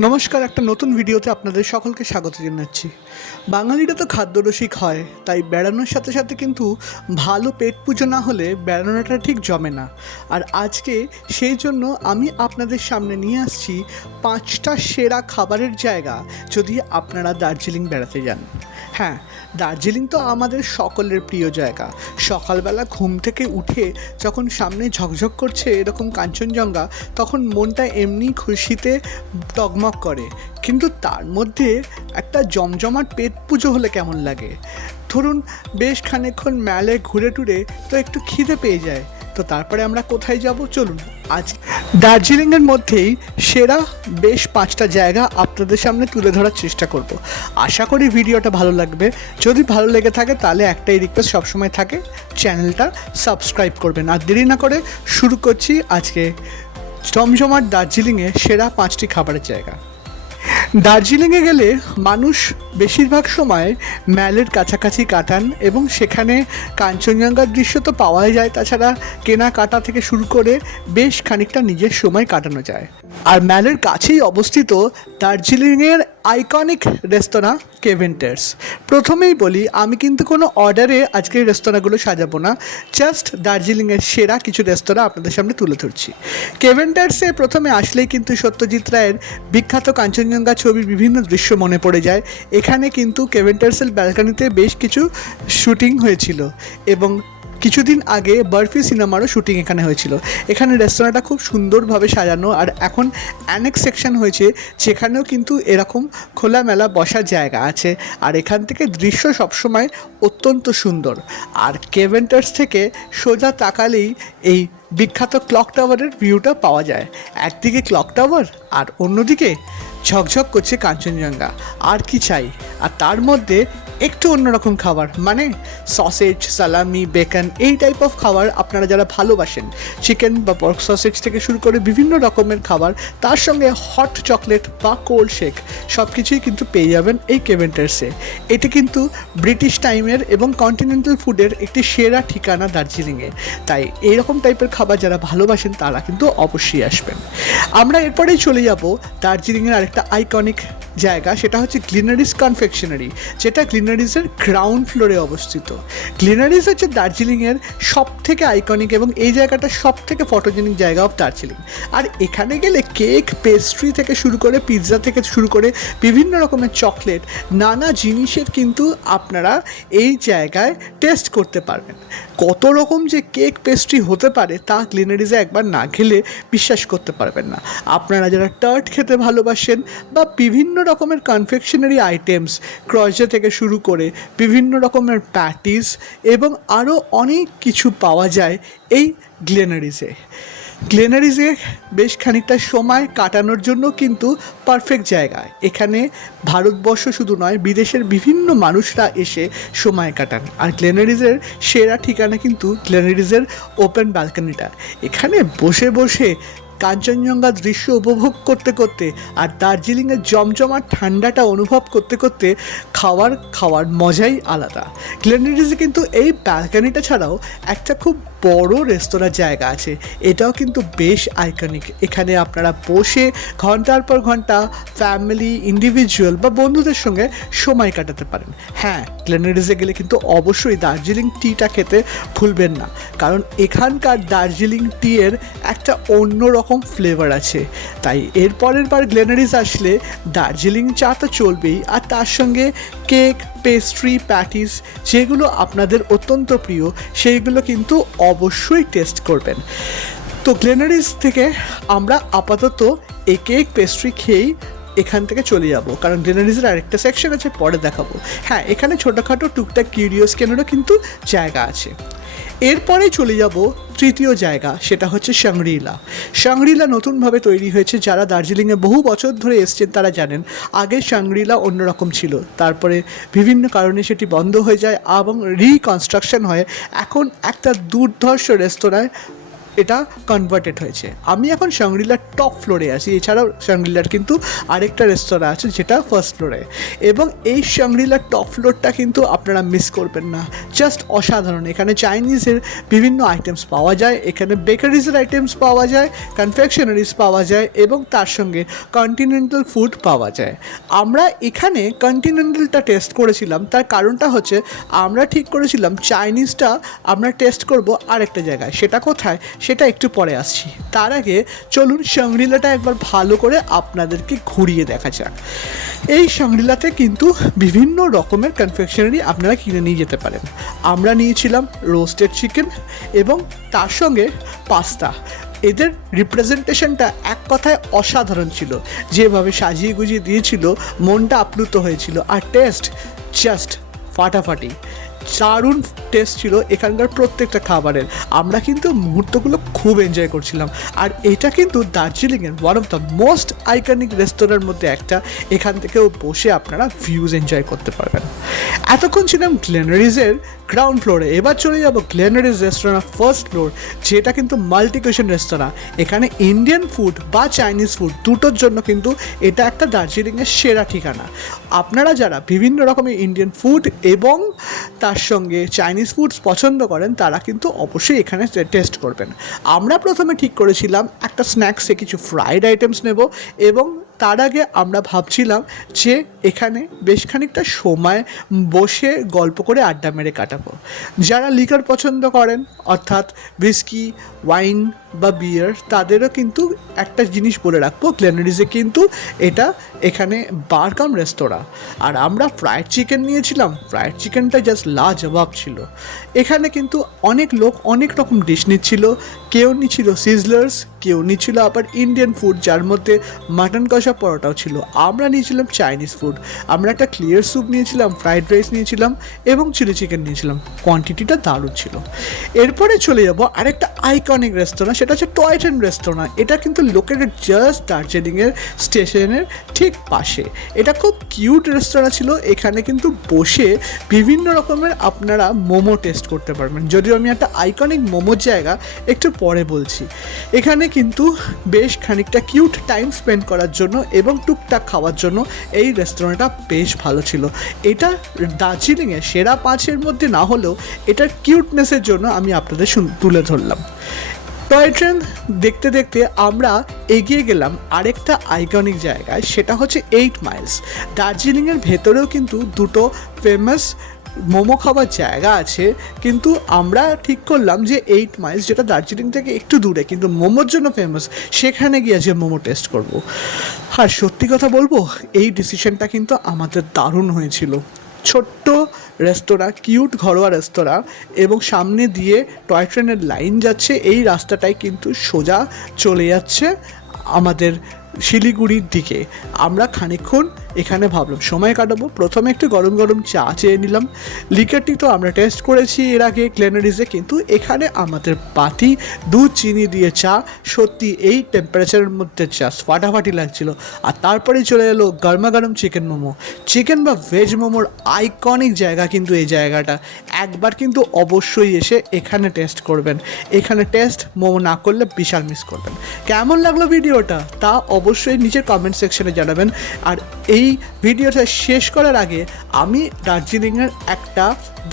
নমস্কার, একটা নতুন ভিডিওতে আপনাদের সকলকে স্বাগত জানাচ্ছি। বাঙালিরা তো খাদ্যরসিক হয়, তাই বেড়ানোর সাথে সাথে কিন্তু ভালো পেট পুজো না হলে বেড়ানোটা ঠিক জমে না। আর আজকে সেই জন্য আমি আপনাদের সামনে নিয়ে আসছি পাঁচটা সেরা খাবারের জায়গা, যদি আপনারা দার্জিলিং বেড়াতে যান। হ্যাঁ দার্জিলিং তো আমাদের সকলের প্রিয় জায়গা। সকালবেলা ঘুম থেকে উঠে যখন সামনে ঝকঝক করছে এরকম কাঞ্চনজঙ্ঘা, তখন মনটা এমনি খুশিতে টগমগ করে। কিন্তু তার মধ্যে একটা জমজমাট পেট পুজো হলে কেমন লাগে? ধরুন, বেশ খানিকক্ষণ মেলে ঘুরে টুরে তো একটু খিদে পেয়ে যায়। তো তারপরে আমরা কোথায় যাব? চলুন। আজ দার্জিলিংয়ের মধ্যেই সেরা বেশ পাঁচটা জায়গা আপনাদের সামনে তুলে ধরার চেষ্টা করব। আশা করি ভিডিওটা ভালো লাগবে। যদি ভালো লেগে থাকে তাহলে একটাই রিকোয়েস্ট সবসময় থাকে, চ্যানেলটা সাবস্ক্রাইব করবেন। আর দেরি না করে শুরু করছি আজকে জমজমাট দার্জিলিংয়ে সেরা পাঁচটি খাবারের জায়গা। দার্জিলিংয়ে গেলে মানুষ বেশিরভাগ সময় ম্যালের কাছাকাছি কাটান এবং সেখানে কাঞ্চনজঙ্ঘার দৃশ্য তো পাওয়াই যায়। তাছাড়া কেনাকাটা থেকে শুরু করে বেশ খানিকটা নিজের সময় কাটানো যায়। আর ম্যালের কাছেই অবস্থিত দার্জিলিংয়ের আইকনিক রেস্তোরাঁ কেভেন্টার্স। প্রথমেই বলি, আমি কিন্তু কোনো অর্ডারে আজকের রেস্তোরাঁগুলো সাজাবো না। জাস্ট দার্জিলিংয়ের সেরা কিছু রেস্তোরাঁ আপনাদের সামনে তুলে ধরছি। কেভেন্টার্সে প্রথমে আসলেই কিন্তু সত্যজিৎ রায়ের বিখ্যাত কাঞ্চনজঙ্ঘা ছবির বিভিন্ন দৃশ্য মনে পড়ে যায়। এখানে কিন্তু কেভেন্টার্সের ব্যালকানিতে বেশ কিছু শুটিং হয়েছিল এবং কিছুদিন আগে বার্ফি সিনেমারও শুটিং এখানে হয়েছিল। এখানে রেস্তোরাঁটা খুব সুন্দরভাবে সাজানো আর এখন অ্যানেক্স সেকশন হয়েছে, যেখানেও কিন্তু এরকম খোলামেলা বসার জায়গা আছে আর এখান থেকে দৃশ্য সবসময় অত্যন্ত সুন্দর। আর কেভেন্টার্স থেকে সোজা তাকালেই এই বিখ্যাত ক্লক টাওয়ারের ভিউটা পাওয়া যায়। একদিকে ক্লক টাওয়ার আর অন্যদিকে ঝকঝক করছে কাঞ্চনজঙ্ঘা। আর কি চাই? আর তার মধ্যে একটু অন্যরকম খাবার মানে সসেজ সালামি বেকন এই টাইপ অফ খাবার আপনারা যারা ভালোবাসেন চিকেন বা পর্ক সসেজ থেকে শুরু করে বিভিন্ন রকমের খাবার, তার সঙ্গে হট চকলেট বা কোল্ড শেক সব কিছুই কিন্তু পেয়ে যাবেন এই কেভেন্টার্সে এটি কিন্তু ব্রিটিশ টাইমের এবং কন্টিনেন্টাল ফুডের একটি সেরা ঠিকানা দার্জিলিংয়ে। তাই এইরকম টাইপের খাবার যারা ভালোবাসেন, তারা কিন্তু অবশ্যই আসবেন। আমরা এরপরেই চলে যাব দার্জিলিংয়ের আরেকটা আইকনিক জায়গা, সেটা হচ্ছে গ্লিনারিস কনফেকশনারি যেটা গ্লিনারিসের গ্রাউন্ড ফ্লোরে অবস্থিত। গ্লিনারিস হচ্ছে দার্জিলিংয়ের সব থেকে আইকনিক এবং এই জায়গাটা সব থেকে ফটোজেনিক জায়গা অফ দার্জিলিং। আর এখানে গেলে কেক পেস্ট্রি থেকে শুরু করে পিৎজা থেকে শুরু করে বিভিন্ন রকমের চকলেট নানা জিনিসের কিন্তু আপনারা এই জায়গায় টেস্ট করতে পারবেন। কত রকম যে কেক পেস্ট্রি হতে পারে, তা গ্লিনারিজে একবার না খেলে বিশ্বাস করতে পারবেন না। আপনারা যারা টার্ট খেতে ভালোবাসেন বা বিভিন্ন রকমের কনফেকশনারি আইটেমস ক্রজে থেকে শুরু করে বিভিন্ন রকমের প্যাটিস এবং আরও অনেক কিছু পাওয়া যায় এই গ্লেনারিজে গ্লেনারিজে বেশ খানিকটা সময় কাটানোর জন্য কিন্তু পারফেক্ট জায়গা। এখানে ভারতবর্ষ শুধু নয়, বিদেশের বিভিন্ন মানুষরা এসে সময় কাটান। আর গ্লেনারিজের সেরা ঠিকানা কিন্তু গ্লেনারিজের ওপেন ব্যালকনিটা এখানে বসে বসে কাঞ্চনজঙ্ঘা দৃশ্য উপভোগ করতে করতে আর দার্জিলিংয়ের জমজমার ঠান্ডাটা অনুভব করতে করতে খাওয়ার খাওয়ার মজাই আলাদা। গ্লেনারিজে কিন্তু এই ব্যালকানিটা ছাড়াও একটা খুব বড় রেস্তোরাঁ জায়গা আছে। এটাও কিন্তু বেশ আইকনিক এখানে আপনারা বসে ঘণ্টার পর ঘণ্টা ফ্যামিলি ইন্ডিভিজুয়াল বা বন্ধুদের সঙ্গে সময় কাটাতে পারেন। হ্যাঁ গ্লেনারিজে গেলে কিন্তু অবশ্যই দার্জিলিং টিটা খেতে ভুলবেন না। কারণ এখানকার দার্জিলিং টি এর একটা অন্য রকম ফ্লেভার আছে। তাই এর পরের বার গ্লেনারিজ আসলে দার্জিলিং চা তো চলবেই। আর তার সঙ্গে কেক পেস্ট্রি প্যাটিস যেগুলো আপনাদের অত্যন্ত প্রিয়, সেইগুলো কিন্তু অবশ্যই টেস্ট করবেন। তো গ্লেনারিজ থেকে আমরা আপাতত একে এক পেস্ট্রি খেয়েই এখান থেকে চলে যাব। কারণ গ্লেনারিজের আরেকটা সেকশন আছে, পরে দেখাবো। হ্যাঁ এখানে ছোটোখাটো টুকটাক কিউরিয়াস কেনারও কিন্তু জায়গা আছে। এরপরে চলে যাব তৃতীয় জায়গা, সেটা হচ্ছে সাংরিলা সাংরিলা নতুনভাবে তৈরি হয়েছে যারা দার্জিলিংয়ে বহু বছর ধরে এসছেন, তারা জানেন আগে সাংরিলা অন্যরকম ছিল। তারপরে বিভিন্ন কারণে সেটি বন্ধ হয়ে যায় এবং রিকনস্ট্রাকশন হয়। এখন একটা দুর্ধর্ষ রেস্তোরাঁয় এটা কনভার্টেড হয়েছে। আমি এখন শাংরিলার টপ ফ্লোরে আছি। এছাড়াও শাংরিলার কিন্তু আরেকটা রেস্তোরাঁ আছে, যেটা ফার্স্ট ফ্লোরে এবং এই শাংরিলার টপ ফ্লোরটা কিন্তু আপনারা মিস করবেন না। জাস্ট অসাধারণ। এখানে চাইনিজের বিভিন্ন আইটেমস পাওয়া যায়। এখানে বেকারিজের আইটেমস পাওয়া যায় কনফেকশনারিজ পাওয়া যায়, এবং তার সঙ্গে কন্টিনেন্টাল ফুড পাওয়া যায়। আমরা এখানে কন্টিনেন্টালটা টেস্ট করেছিলাম। তার কারণটা হচ্ছে, আমরা ঠিক করেছিলাম চাইনিজটা আমরা টেস্ট করব আরেকটা জায়গায়। সেটা কোথায়? সেটা একটু পরে আসছি। তার আগে চলুন সংরিলাটা একবার ভালো করে আপনাদেরকে ঘুরিয়ে দেখা যাক। এই সংরিলাতে কিন্তু বিভিন্ন রকমের কনফেকশনারি আপনারা কিনে নিয়ে যেতে পারেন। আমরা নিয়েছিলাম রোস্টেড চিকেন এবং তার সঙ্গে পাস্তা এদের রিপ্রেজেন্টেশনটা এক কথায় অসাধারণ ছিল। যেভাবে সাজিয়ে গুজিয়ে দিয়েছিল, মনটা আপ্লুত হয়েছিল। আর টেস্ট জাস্ট ফাটাফাটি। দারুণ টেস্ট ছিল এখানকার প্রত্যেকটা খাবারের। আমরা কিন্তু মুহূর্তগুলো খুব এনজয় করছিলাম। আর এটা কিন্তু দার্জিলিংয়ের one of the most iconic রেস্তোরাঁর মধ্যে একটা। এখান থেকেও বসে আপনারা ভিউজ এনজয় করতে পারবেন। এতক্ষণ ছিলাম গ্লেনারিজের গ্রাউন্ড ফ্লোরে এবার চলে যাব গ্লেনারিজ রেস্তোরাঁ ফার্স্ট ফ্লোর যেটা কিন্তু মাল্টি কুশন রেস্তোরাঁ এখানে ইন্ডিয়ান ফুড বা চাইনিজ ফুড দুটোর জন্য কিন্তু এটা একটা দার্জিলিংয়ের সেরা ঠিকানা। আপনারা যারা বিভিন্ন রকমের ইন্ডিয়ান ফুড এবং তার সঙ্গে চাইনিজ ফুডস পছন্দ করেন, তারা কিন্তু অবশ্যই এখানে টেস্ট করবেন। আমরা প্রথমে ঠিক করেছিলাম একটা স্ন্যাক্সে কিছু ফ্রাইড আইটেমস নেব এবং তার আগে আমরা ভাবছিলাম যে এখানে বেশ খানিকটা সময় বসে গল্প করে আড্ডা মেরে কাটাবো। যারা লিকার পছন্দ করেন, অর্থাৎ বিস্কি ওয়াইন বা বিয়ার তাদেরও কিন্তু একটা জিনিস বলে রাখব গ্লেনারিজে কিন্তু এটা এখানে বার কাম রেস্তোরাঁ আর আমরা ফ্রায়েড চিকেন নিয়েছিলাম ফ্রায়েড চিকেনটা জাস্ট লাজবাব ছিল। এখানে কিন্তু অনেক লোক অনেক রকম ডিশ নিচ্ছিল, কেউ নিচ্ছিল সিজলার্স কেউ নিচ্ছিল আবার ইন্ডিয়ান ফুড যার মধ্যে মাটন কষা পরোটাও ছিল। আমরা নিয়েছিলাম চাইনিজ ফুড আমরা একটা ক্লিয়ার স্যুপ নিয়েছিলাম ফ্রাইড রাইস নিয়েছিলাম এবং চিলি চিকেন নিয়েছিলাম। কোয়ান্টিটিটা দারুণ ছিল। এরপরে চলে যাব আরেকটা আইকনিক রেস্তোরাঁ সেটা হচ্ছে টয় ট্রেন রেস্তোরাঁ এটা কিন্তু লোকেটেড জাস্ট দার্জিলিংয়ের স্টেশনের ঠিক পাশে। এটা খুব কিউট রেস্তোরাঁ ছিল। এখানে কিন্তু বসে বিভিন্ন রকমের আপনারা মোমো টেস্ট করতে পারবেন। যদিও আমি একটা আইকনিক মোমোর জায়গা একটু পরে বলছি। এখানে কিন্তু বেশ খানিকটা কিউট টাইম স্পেন্ড করার জন্য এবং টুকটাক খাওয়ার জন্য এই রেস্তোরাঁটা বেশ ভালো ছিল। এটা দার্জিলিংয়ে সেরা পাঁচের মধ্যে না হলেও এটার কিউটনেসের জন্য আমি আপনাদের তুলে ধরলাম। টয় ট্রেন দেখতে দেখতে আমরা এগিয়ে গেলাম আরেকটা আইকনিক জায়গায়, সেটা হচ্ছে এইট মাইলস দার্জিলিংয়ের ভেতরেও কিন্তু দুটো ফেমাস মোমো খাবার জায়গা আছে, কিন্তু আমরা ঠিক করলাম যে এইট মাইলস যেটা দার্জিলিং থেকে একটু দূরে, কিন্তু মোমোর জন্য ফেমাস সেখানে গিয়ে যে মোমো টেস্ট করব। আর সত্যি কথা বলব, এই ডিসিশনটা কিন্তু আমাদের দারুণ হয়েছিল। ছোট্ট রেস্তোরাঁ কিউট ঘরোয়া রেস্তোরাঁ এবং সামনে দিয়ে টয় ট্রেনের লাইন যাচ্ছে, এই রাস্তাটাই কিন্তু সোজা চলে যাচ্ছে আমাদের শিলিগুড়ির দিকে। আমরা খানিকক্ষণ এখানে ভাবলাম, সময় কাটাবো। প্রথমে একটু গরম গরম চা চেয়ে নিলাম। লিকারটি তো আমরা টেস্ট করেছি এর আগে ক্লেনারিজে কিন্তু এখানে আমাদের পাতি দুধ চিনি দিয়ে চা, সত্যি এই টেম্পারেচারের মধ্যে জাস্ট ফাটাফাটি লাগছিল। আর তারপরে চলে এলো গরমা গরম চিকেন মোমো। চিকেন বা ভেজ মোমোর আইকনিক জায়গা কিন্তু এই জায়গাটা। একবার কিন্তু অবশ্যই এসে এখানে টেস্ট করবেন। এখানে টেস্ট মোমো না করলে বিশাল মিস করবেন। কেমন লাগল ভিডিওটা তা অবশ্যই নিচের কমেন্ট সেকশনে জানাবেন। আর এই ভিডিওটা শেষ করার আগে আমি দার্জিলিংয়ের একটা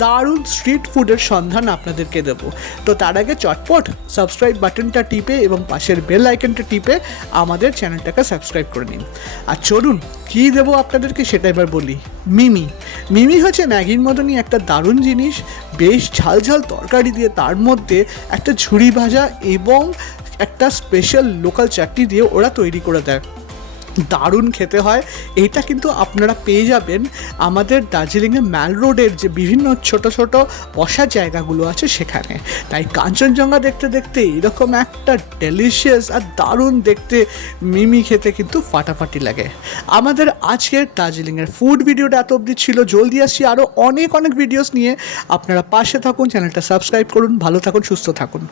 দারুণ স্ট্রিট ফুডের সন্ধান আপনাদেরকে দেবো। তো তার আগে চটপট সাবস্ক্রাইব বাটনটা টিপে এবং পাশের বেল আইকনটা টিপে আমাদের চ্যানেলটাকে সাবস্ক্রাইব করে নিন। আর চলুন, কী দেবো আপনাদেরকে সেটা এবার বলি। মিমি। মিমি হচ্ছে ম্যাগির মতনই একটা দারুণ জিনিস, বেশ ঝাল ঝাল তরকারি দিয়ে তার মধ্যে একটা ঝুড়ি ভাজা এবং একটা স্পেশাল লোকাল চাটনি দিয়ে ওরা তৈরি করে দেয়। দারুণ খেতে হয়। এটা কিন্তু আপনারা পেয়ে যাবেন আমাদের দার্জিলিংয়ে ম্যাল রোডের যে বিভিন্ন ছোট ছোট বসার জায়গাগুলো আছে সেখানে। তাই কাঞ্চনজঙ্ঘা দেখতে দেখতে এরকম একটা ডেলিশিয়াস আর দারুণ দেখতে মিমি খেতে কিন্তু ফাটাফাটি লাগে। আমাদের আজকের দার্জিলিংয়ের ফুড ভিডিওটা এত অবধি ছিল। জলদি আসছি আরও অনেক অনেক ভিডিওস নিয়ে। আপনারা পাশে থাকুন চ্যানেলটা সাবস্ক্রাইব করুন, ভালো থাকুন, সুস্থ থাকুন।